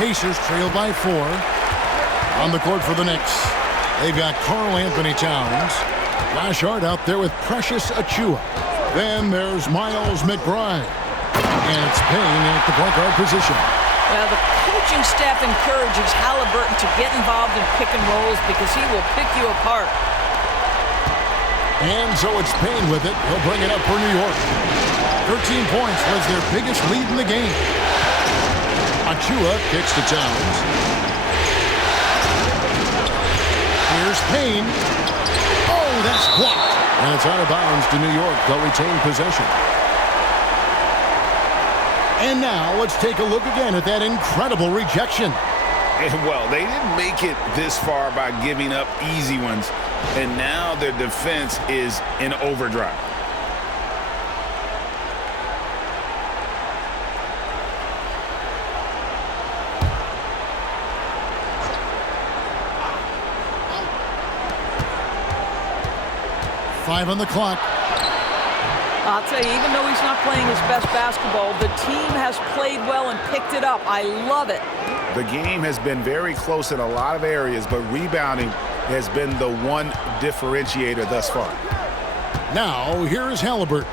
Pacers trail by 4. On the court for the Knicks, they've got Karl Anthony Towns. Lashard out there with Precious Achiuwa. Then there's Miles McBride. And it's Payne at the point guard position. Well, the coaching staff encourages Halliburton to get involved in pick and rolls because he will pick you apart. And so it's Payne with it. He'll bring it up for New York. 13 points was their biggest lead in the game. Achiuwa kicks to Towns. Here's Payne. Oh, that's blocked. And it's out of bounds to New York. They'll retain possession. And now let's take a look again at that incredible rejection. Well, they didn't make it this far by giving up easy ones. And now their defense is in overdrive. Five on the clock. I'll tell you, even though he's not playing his best basketball, the team has played well and picked it up. I love it. The game has been very close in a lot of areas, but rebounding has been the one differentiator thus far. Now, here is Halliburton.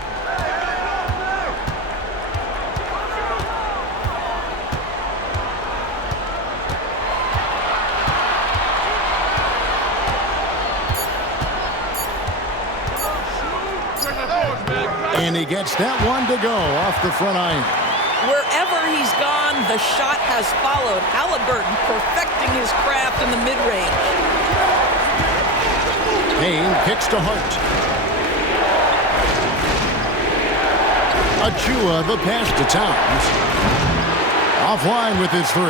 And he gets that one to go off the front iron. Wherever he's gone, the shot has followed. Halliburton perfecting his craft in the mid-range. Payne kicks to Hart. Achiuwa the pass to Towns. Offline with his 3.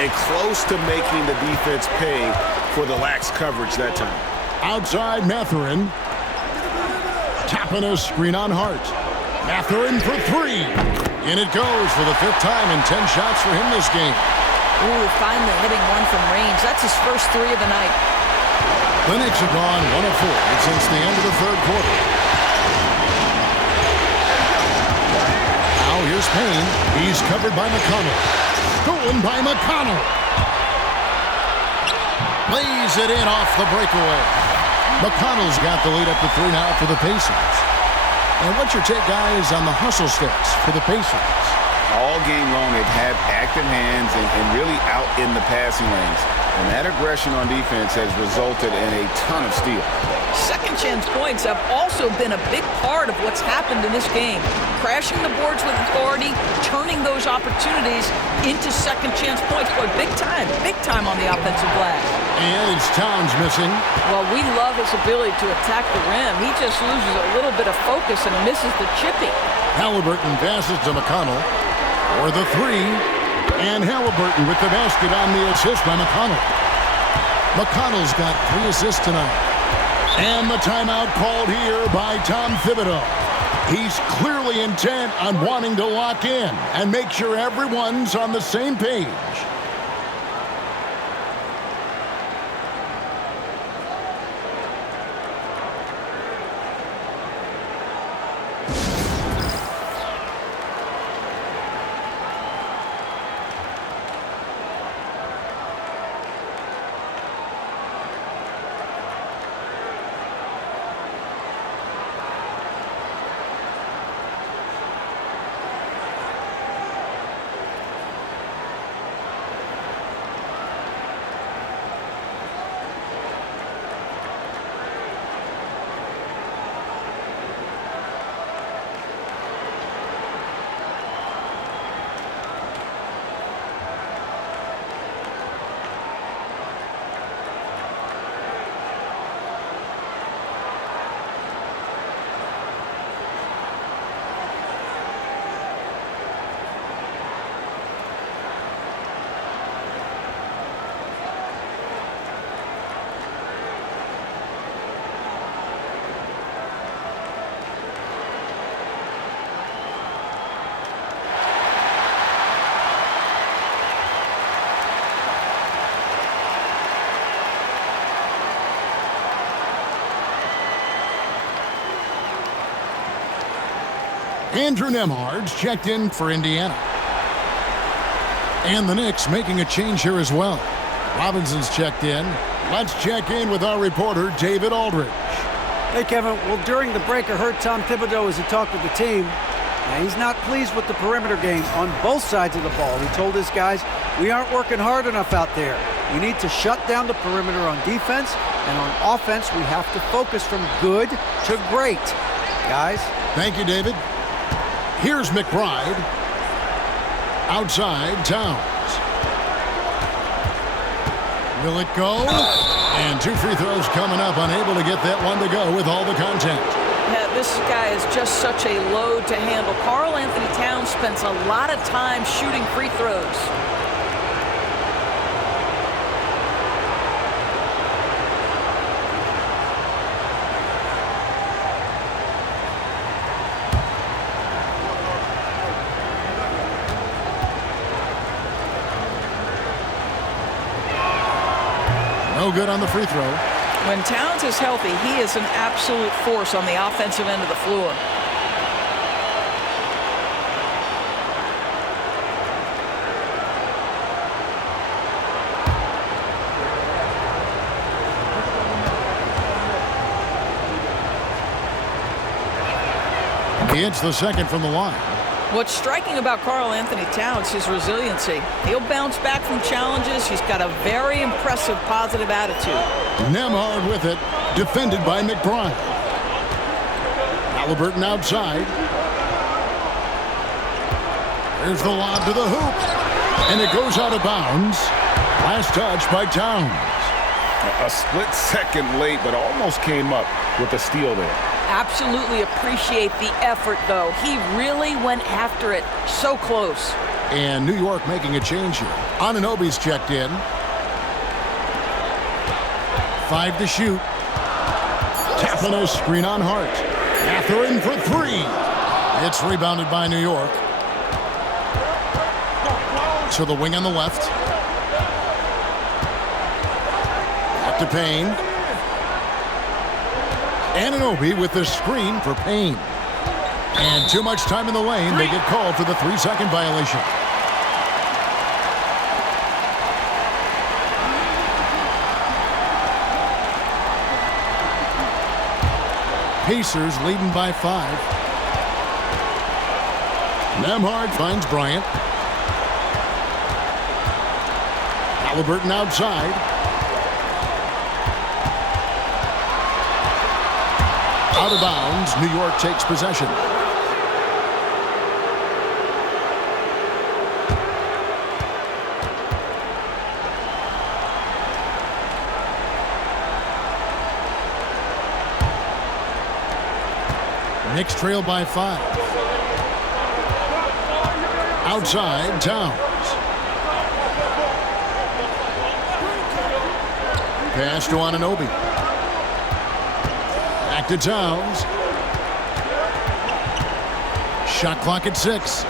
And close to making the defense pay for the lax coverage that time. Outside Mathurin. Tapping a screen on Hart. Mathurin for 3. In it goes for the 5th time in 10 shots for him this game. Ooh, finally hitting one from range. That's his first 3 of the night. The Knicks have gone 1 of 4 since the end of the 3rd quarter. Now here's Payne. He's covered by McConnell. Stolen by McConnell. Lays it in off the breakaway. McConnell's got the lead up to 3 now for the Pacers. And what's your take, guys, on the hustle sticks for the Pacers? All game long, they've had active hands and really out in the passing lanes. And that aggression on defense has resulted in a ton of steals. Second chance points have also been a big part of what's happened in this game. Crashing the boards with authority, turning those opportunities into second chance points. Boy, big time on the offensive glass. And it's Towns missing. Well, we love his ability to attack the rim. He just loses a little bit of focus and misses the chipping. Halliburton passes to McConnell for the 3. And Halliburton with the basket on the assist by McConnell. McConnell's got 3 assists tonight. And the timeout called here by Tom Thibodeau. He's clearly intent on wanting to lock in and make sure everyone's on the same page. Andrew Nembhard's checked in for Indiana. And the Knicks making a change here as well. Robinson's checked in. Let's check in with our reporter, David Aldridge. Hey, Kevin. Well, during the break, I heard Tom Thibodeau as he talked with the team. Now, he's not pleased with the perimeter game on both sides of the ball. He told his guys, we aren't working hard enough out there. We need to shut down the perimeter on defense, and on offense, we have to focus from good to great. Guys. Thank you, David. Here's McBride. Outside, Towns. Will it go? And 2 free throws coming up, unable to get that one to go with all the contact. Yeah, this guy is just such a load to handle. Karl Anthony Towns spends a lot of time shooting free throws. No good on the free throw. When Towns is healthy, he is an absolute force on the offensive end of the floor. He hits the second from the line. What's striking about Karl Anthony Towns is resiliency. He'll bounce back from challenges. He's got a very impressive positive attitude. Nembhard with it, defended by McBride. Halliburton outside. There's the lob to the hoop, and it goes out of bounds. Last touch by Towns. A split second late, but almost came up with a steal there. Absolutely appreciate the effort, though. He really went after it. So close. And New York making a change here. Anunoby's checked in. 5 to shoot. Tapping a screen on Hart. Catherine for 3. It's rebounded by New York. To the wing on the left. Up to Payne. Anunoby with the screen for Payne. And too much time in the lane. They get called for the 3-second violation. Pacers leading by 5. Nembhard finds Bryant. Halliburton outside. Out of bounds, New York takes possession. Knicks trail by 5. Outside, Towns. Pass to Anunoby. Back to Towns. Shot clock at 6.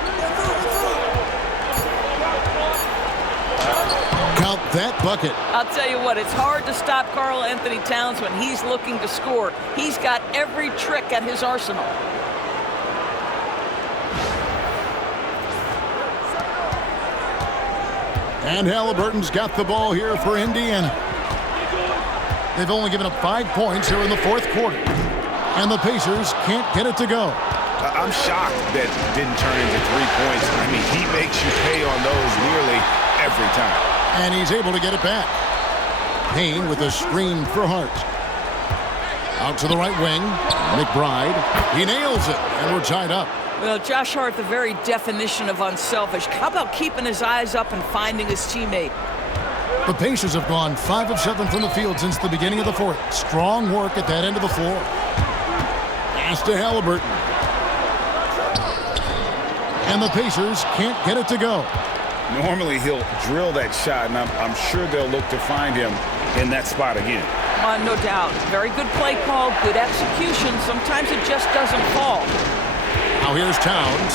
Count that bucket. I'll tell you what, it's hard to stop Karl Anthony Towns when he's looking to score. He's got every trick at his arsenal. And Halliburton's got the ball here for Indiana. They've only given up 5 points here in the 4th quarter. And the Pacers can't get it to go. I'm shocked that didn't turn into 3 points. I mean, he makes you pay on those nearly every time. And he's able to get it back. Payne with a screen for Hart. Out to the right wing. McBride. He nails it. And we're tied up. Well, Josh Hart, the very definition of unselfish. How about keeping his eyes up and finding his teammate? The Pacers have gone 5 of 7 from the field since the beginning of the 4th. Strong work at that end of the floor. Pass to Halliburton. And the Pacers can't get it to go. Normally he'll drill that shot, and I'm sure they'll look to find him in that spot again. No doubt. Very good play call, good execution. Sometimes it just doesn't fall. Now here's Towns.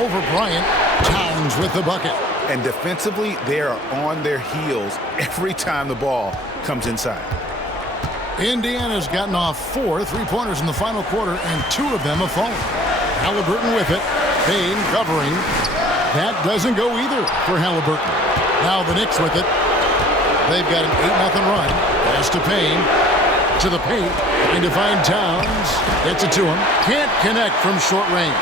Over Bryant. Towns with the bucket. And defensively, they are on their heels every time the ball comes inside. Indiana's gotten off 4 3-pointers in the final quarter, and 2 of them have fallen. Halliburton with it. Payne covering. That doesn't go either for Halliburton. Now the Knicks with it. They've got an 8-0 run. Pass to Payne. To the paint. Trying to find Towns. Gets it to him. Can't connect from short range.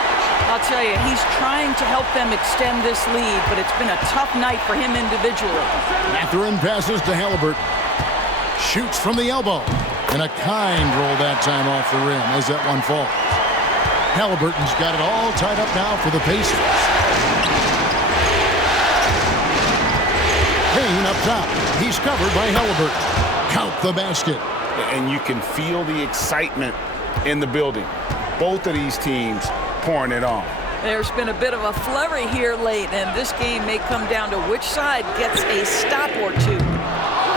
I'll tell you, he's trying to help them extend this lead, but it's been a tough night for him individually. Mathurin passes to Halliburton. Shoots from the elbow. And a kind roll that time off the rim as that one falls. Halliburton's got it all tied up now for the Pacers. Payne up top. He's covered by Halliburton. Count the basket. And you can feel the excitement in the building. Both of these teams pouring it on. There's been a bit of a flurry here late, and this game may come down to which side gets a stop or two.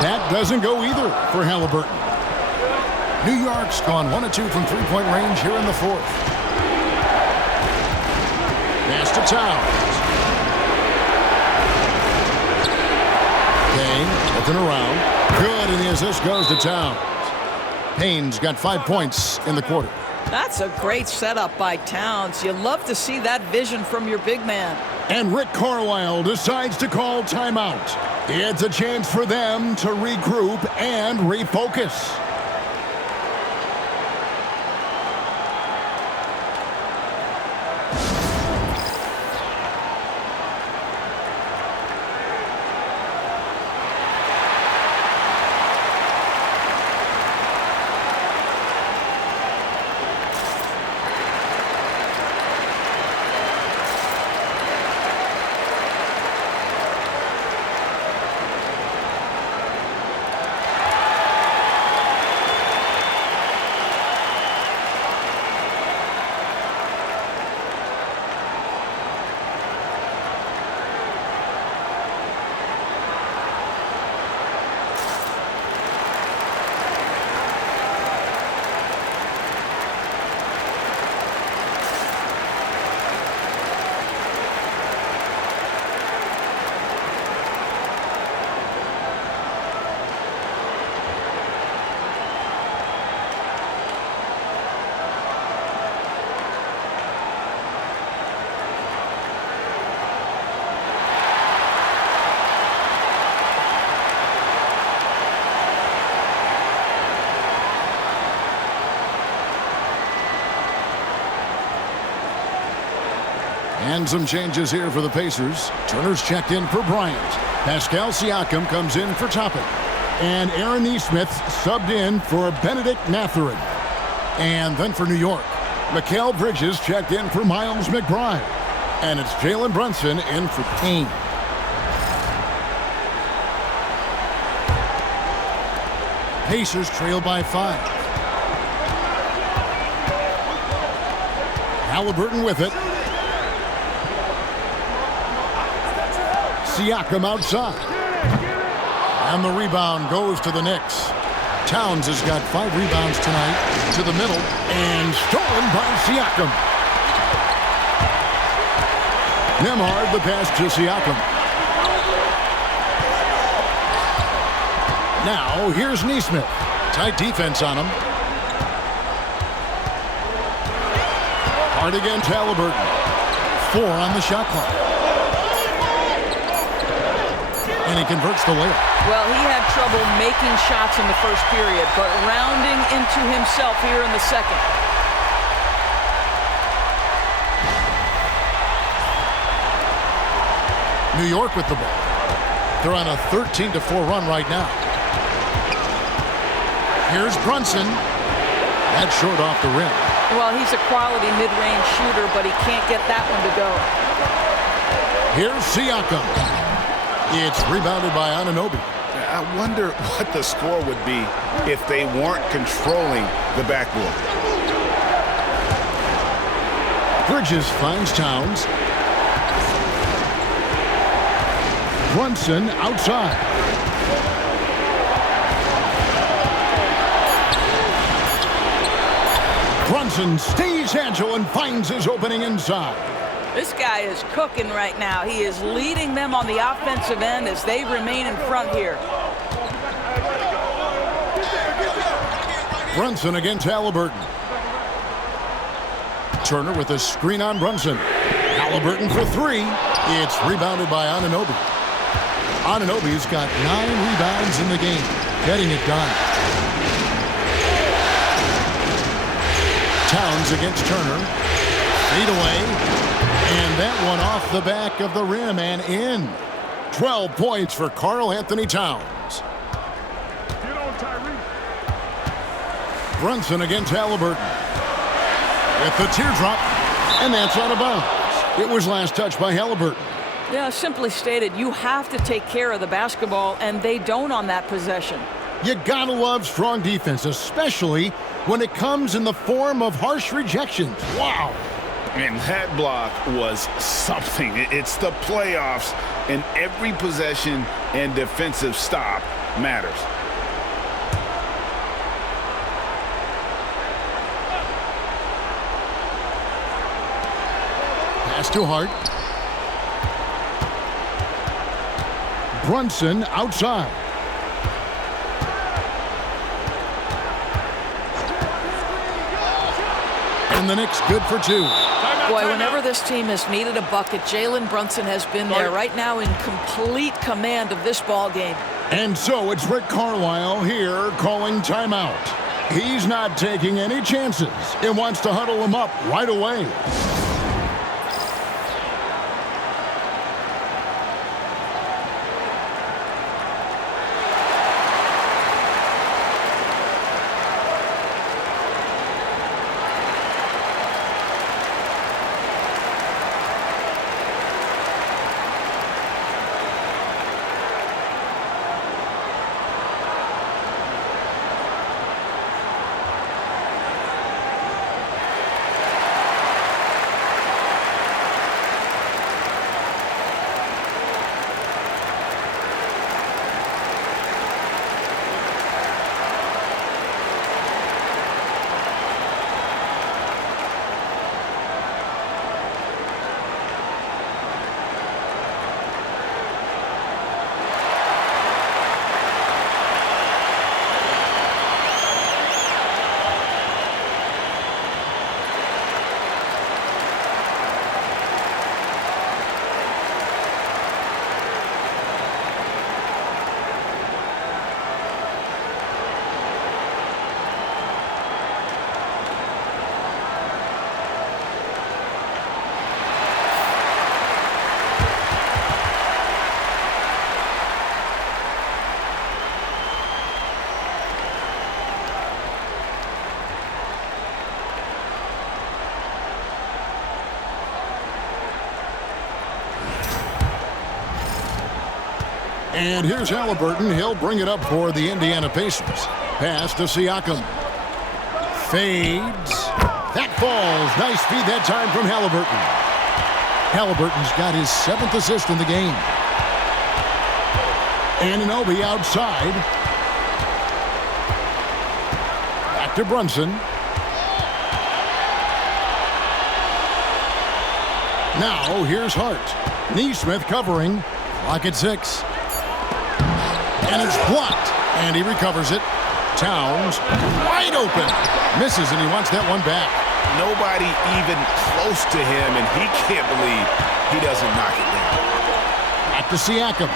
That doesn't go either for Halliburton. New York's gone 1 of 2 from three-point range here in the fourth. Pass to Towns. Payne looking around. Good, and the assist goes to Towns. Payne's got 5 points in the quarter. That's a great setup by Towns. You love to see that vision from your big man. And Rick Carlisle decides to call timeout. It's a chance for them to regroup and refocus. And some changes here for the Pacers. Turner's checked in for Bryant. Pascal Siakam comes in for Toppin. And Aaron Nesmith subbed in for Benedict Mathurin. And then for New York, Mikal Bridges checked in for Miles McBride. And it's Jalen Brunson in for Payne. Pacers trail by 5. Halliburton with it. Siakam outside. And the rebound goes to the Knicks. Towns has got 5 rebounds tonight. To the middle. And stolen by Siakam. Nembhard the pass to Siakam. Now here's Nesmith. Tight defense on him. Hard against Halliburton. 4 on the shot clock. And he converts the layup. Well, he had trouble making shots in the first period, but rounding into himself here in the second. New York with the ball. They're on a 13-4 run right now. Here's Brunson. That's short off the rim. Well, he's a quality mid-range shooter, but he can't get that one to go. Here's Siakam. It's rebounded by Anunoby. I wonder what the score would be if they weren't controlling the backboard. Bridges finds Towns. Brunson outside. Brunson stays agile and finds his opening inside. This guy is cooking right now. He is leading them on the offensive end as they remain in front here. Brunson against Halliburton. Turner with a screen on Brunson. Halliburton for 3. It's rebounded by Anunoby. Anunoby's got 9 rebounds in the game, getting it done. Towns against Turner. Fade away. And that one off the back of the rim and in. 12 points for Karl-Anthony Towns. Get on, Tyree. Brunson against Halliburton. With the teardrop. And that's out of bounds. It was last touched by Halliburton. Yeah, simply stated, you have to take care of the basketball, and they don't on that possession. You gotta love strong defense, especially when it comes in the form of harsh rejections. Wow. And that block was something. It's the playoffs, and every possession and defensive stop matters. Pass to Hart. Brunson outside. And the Knicks good for 2. Boy, whenever this team has needed a bucket, Jalen Brunson has been there right now in complete command of this ball game. And so it's Rick Carlisle here calling timeout. He's not taking any chances and wants to huddle them up right away. And here's Halliburton. He'll bring it up for the Indiana Pacers. Pass to Siakam. Fades. That falls. Nice feed that time from Halliburton. Halliburton's got his 7th assist in the game. Anunoby outside. Back to Brunson. Now here's Hart. Neesmith covering. Clock at 6. And it's blocked. And he recovers it. Towns wide open. Misses, and he wants that one back. Nobody even close to him, and he can't believe he doesn't knock it down. Back to Siakam.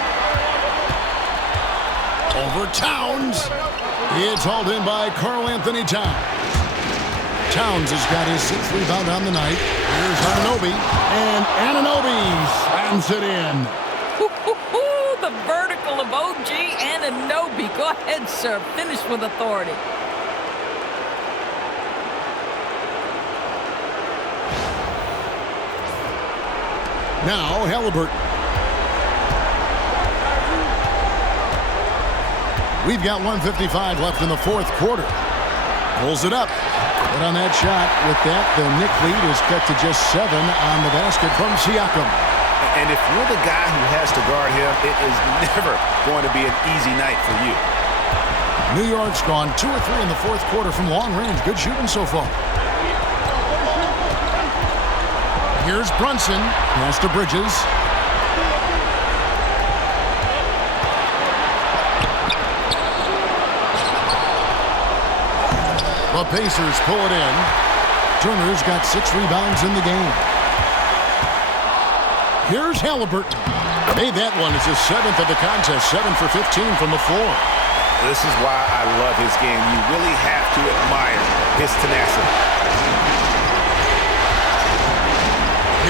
Over Towns. It's hauled in by Karl-Anthony Towns. Towns has got his 6th rebound on the night. Here's Anunoby. And Anunoby slams it in. The vertical of OG Anunoby. Go ahead, sir. Finish with authority. Now Halliburton. We've got 1:55 left in the 4th quarter. Pulls it up. But on that shot, with that, the Knick lead is cut to just 7 on the basket from Siakam. And if you're the guy who has to guard him, it is never going to be an easy night for you. New York's gone 2 or 3 in the 4th quarter from long range. Good shooting so far. Here's Brunson. Pass to Bridges. The Pacers pull it in. Turner's got 6 rebounds in the game. Here's Halliburton. Made that one as his 7th of the contest, 7 for 15 from the floor. This is why I love his game. You really have to admire his tenacity.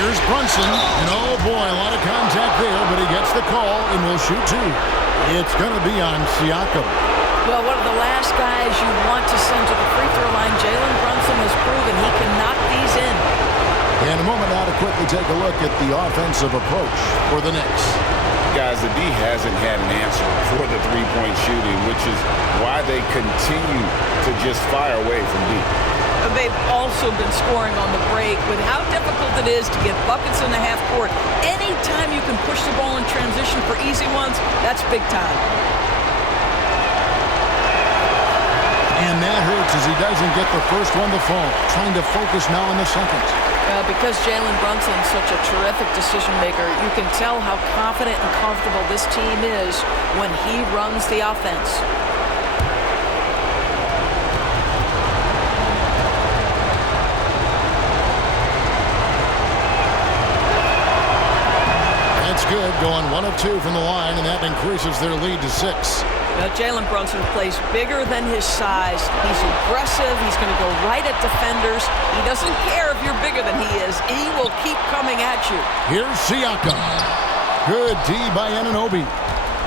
Here's Brunson, and oh boy, a lot of contact there, but he gets the call and will shoot 2. It's going to be on Siakam. Well, one of the last guys you want to send to the free throw line, Jalen Brunson has proven he can knock these in. And a moment now to quickly take a look at the offensive approach for the Knicks. Guys, the D hasn't had an answer for the three-point shooting, which is why they continue to just fire away from deep. They've also been scoring on the break with how difficult it is to get buckets in the half court. Anytime you can push the ball in transition for easy ones, that's big time. And that hurts as he doesn't get the first one to fall. Trying to focus now on the second. Because Jalen Brunson is such a terrific decision maker, you can tell how confident and comfortable this team is when he runs the offense. That's good, going 1 of 2 from the line, and that increases their lead to 6. Now, Jalen Brunson plays bigger than his size. He's aggressive. He's going to go right at defenders. He doesn't care if you're bigger than he is. He will keep coming at you. Here's Siakam. Good D by Anunoby.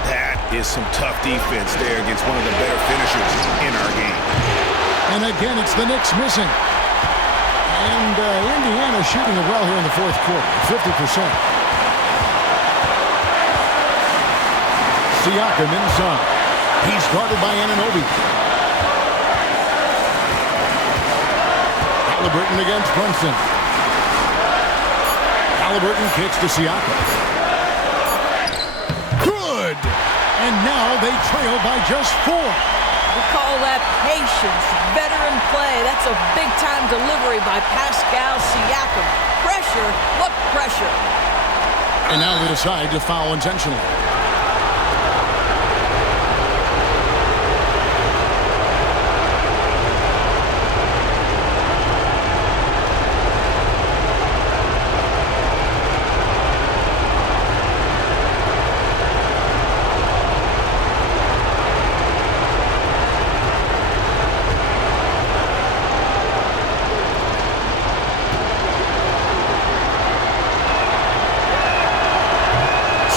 That is some tough defense there against one of the better finishers in our game. And again, it's the Knicks missing. And Indiana shooting it well here in the fourth quarter, 50%. Siakam inside. He's guarded by Anunoby. Halliburton against Brunson. Halliburton kicks to Siakam. Good! And now they trail by just 4. We call that patience, veteran play. That's a big-time delivery by Pascal Siakam. Pressure, what pressure? And now they decide to foul intentionally.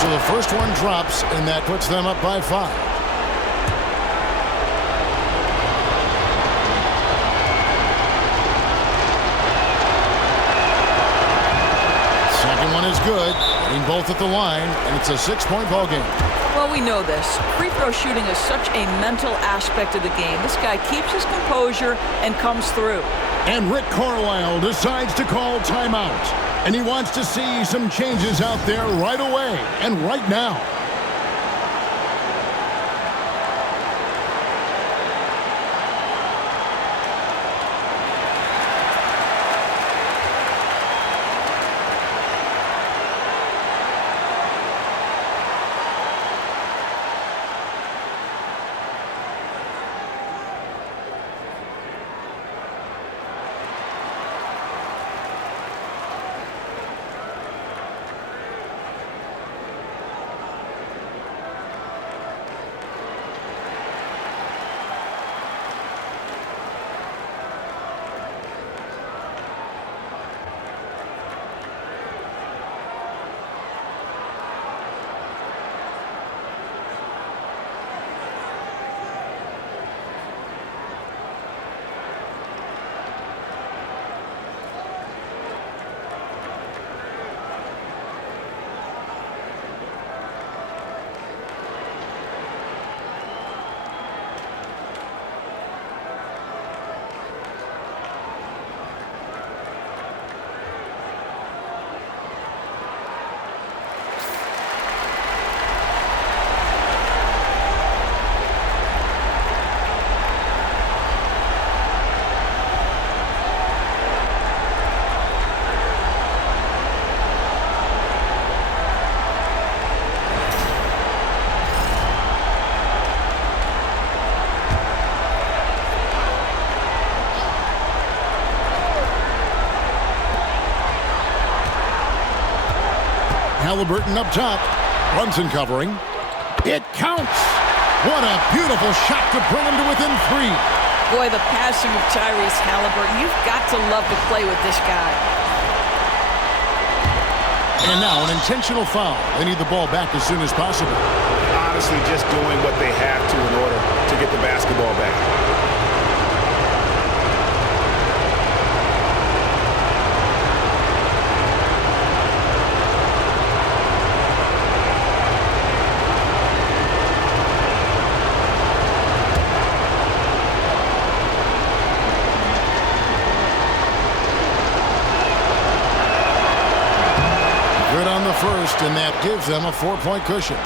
So the first one drops, and that puts them up by 5. Second one is good, hitting both at the line, and it's a 6-point ball game. Well, we know this. Free throw shooting is such a mental aspect of the game. This guy keeps his composure and comes through. And Rick Carlisle decides to call timeout. And he wants to see some changes out there right away and right now. Halliburton up top. Brunson covering. It counts. What a beautiful shot to bring him to within 3. Boy, the passing of Tyrese Halliburton. You've got to love to play with this guy. And now an intentional foul. They need the ball back as soon as possible. Honestly, just doing what they have to in order to get the basketball back. Good on the first, and that gives them a 4-point cushion.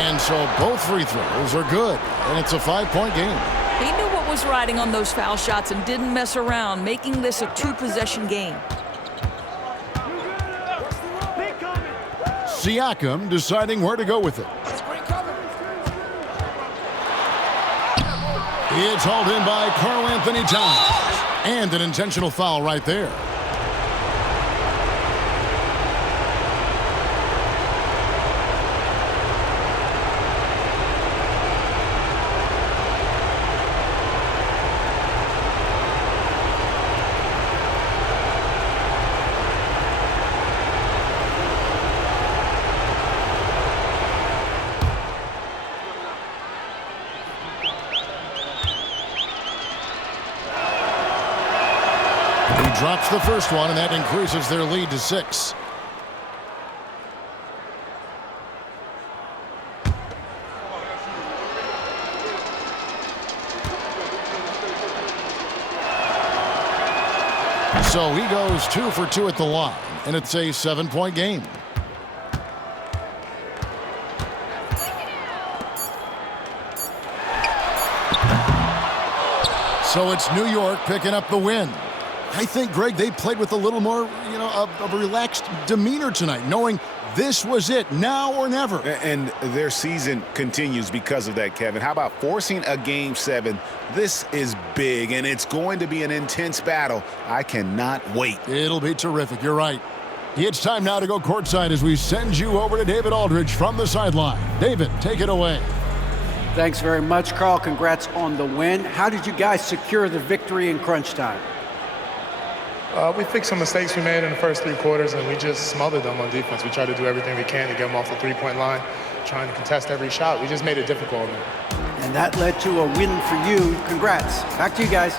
And so both free throws are good, and it's a 5-point game. He knew what was riding on those foul shots and didn't mess around, making this a 2-possession game. Siakam deciding where to go with it. It's hauled in by Karl Anthony Towns. And an intentional foul right there. He drops the first one, and that increases their lead to 6. So he goes 2 for 2 at the line, and it's a 7-point game. So it's New York picking up the win. I think, Greg, they played with a little more, of a relaxed demeanor tonight, knowing this was it, now or never. And their season continues because of that, Kevin. How about forcing a Game 7? This is big, and it's going to be an intense battle. I cannot wait. It'll be terrific. You're right. It's time now to go courtside as we send you over to David Aldridge from the sideline. David, take it away. Thanks very much, Carl. Congrats on the win. How did you guys secure the victory in crunch time? We fixed some mistakes we made in the first 3 quarters, and we just smothered them on defense. We tried to do everything we can to get them off the 3-point line, trying to contest every shot. We just made it difficult. And that led to a win for you. Congrats. Back to you guys.